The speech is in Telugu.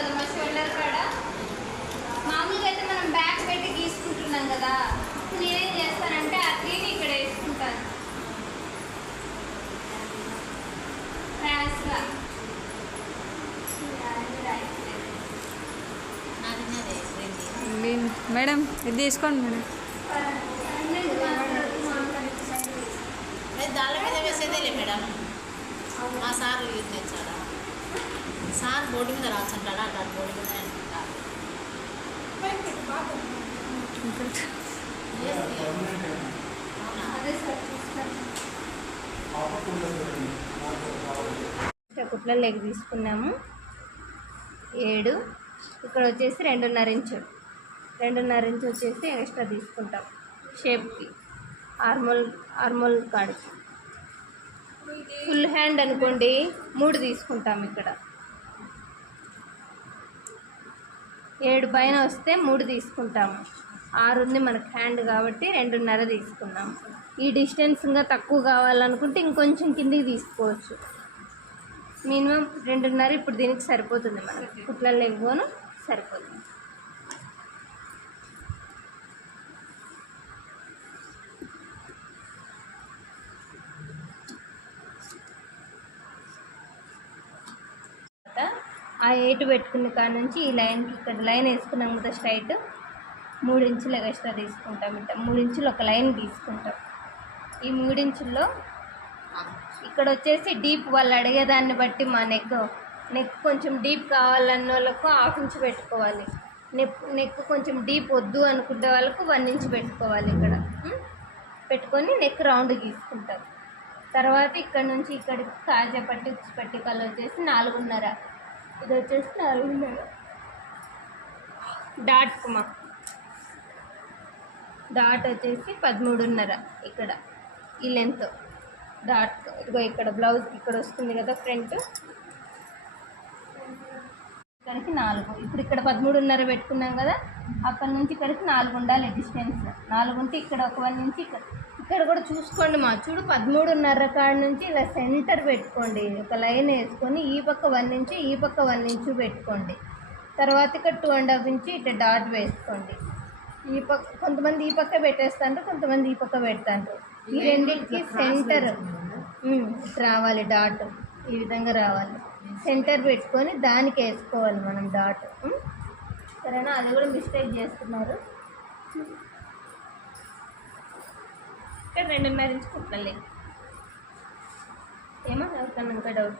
కదా మా షోల్డర్ కాడ. మామూలుగా అయితే మనం బ్యాక్ పెట్టి గీసుకుంటున్నాం కదా, నేనేం చేస్తానంటే ఆ క్రీమ్ ఇక్కడ వేసుకుంటాను ఫ్రాష్గా. మేడం ఇది తీసుకోండి మేడం. దాళ్ళ మీద వేసేదేలే మేడం. మా సార్ యూజ్ చేస్తాడా? సార్ బోర్డు మీద రాసుంటాడా? అట్లా బోర్డు మీద కుట్ల లెగ్ తీసుకున్నాము 7. ఇక్కడ వచ్చేసి 2.5 ఇంచు. 2.5 ఇంచు వచ్చేసి ఎక్స్ట్రా తీసుకుంటాం షేప్కి, ఆర్మోల్ కాడికి. ఫుల్ హ్యాండ్ అనుకోండి 3 తీసుకుంటాం. ఇక్కడ 7 పైన వస్తే 3 తీసుకుంటాము. 6 ఉంది మనకు హ్యాండ్ కాబట్టి 2.5 తీసుకున్నాము. ఈ డిస్టెన్స్ ఇంకా తక్కువ కావాలనుకుంటే ఇంకొంచెం కిందికి తీసుకోవచ్చు. మినిమం 2.5 ఇప్పుడు దీనికి సరిపోతుంది. మనకి కుట్ల లెగ్గును సరిపోతుంది. ఆ 8 పెట్టుకున్న కాడ నుంచి ఈ లైన్కి ఇక్కడ లైన్ వేసుకున్నాం కదా స్ట్రైట్, 3 ఇంచులు ఎక్స్ట్రా తీసుకుంటాం. ఇట్లా 3 ఇంచులు ఒక లైన్ తీసుకుంటాం. ఈ 3 ఇంచుల్లో ఇక్కడ వచ్చేసి డీప్ వాళ్ళు అడిగేదాన్ని బట్టి మా నెక్ కొంచెం డీప్ కావాలన్న వాళ్ళకు 1/2 ఇంచు పెట్టుకోవాలి. నెక్ కొంచెం డీప్ వద్దు అనుకునే వాళ్ళకు 1 ఇంచు పెట్టుకోవాలి. ఇక్కడ పెట్టుకొని నెక్ రౌండ్ గీసుకుంటాం. తర్వాత ఇక్కడ నుంచి ఇక్కడికి కాజా పట్టి కళ్ళు వచ్చేసి 4.5. ఇది వచ్చేసి 4.5. డాట్ వచ్చేసి 13.5. ఇక్కడ ఈ లెంత్ డాట్. ఇదిగో ఇక్కడ బ్లౌజ్కి ఇక్కడ వస్తుంది కదా ఫ్రంట్, ఇక్కడికి 4. ఇప్పుడు ఇక్కడ 13.5 పెట్టుకున్నాం కదా, అక్కడి నుంచి ఇక్కడికి 4 ఉండాలి డిస్టెన్స్. 4 ఉంటే ఇక్కడ ఒక 1 నుంచి ఇక్కడ కూడా చూసుకోండి. చూడు 13.5 కాడ నుంచి ఇలా సెంటర్ పెట్టుకోండి. ఒక లైన్ వేసుకొని ఈ పక్క 1 ఇంచు ఈ పక్క 1 ఇంచు పెట్టుకోండి. తర్వాత ఇక్కడ 2.5 ఇంచు ఇట్లా డాట్ వేసుకోండి. ఈ పక్క కొంతమంది ఈ పక్క పెట్టేస్తాంటారు, కొంతమంది ఈ పక్క పెడతాంటారు. ఈ రెండింటికి సెంటర్ రావాలి. డాట్ ఈ విధంగా రావాలి. సెంటర్ పెట్టుకొని దానికి వేసుకోవాలి మనం డాట్. సరేనా? అది కూడా మిస్టేక్ చేస్తున్నారు. ఇక్కడ 2.5 ఇంచు కుట్టాలి. ఏమో ఎవరికన్నా ఇంకా డౌట్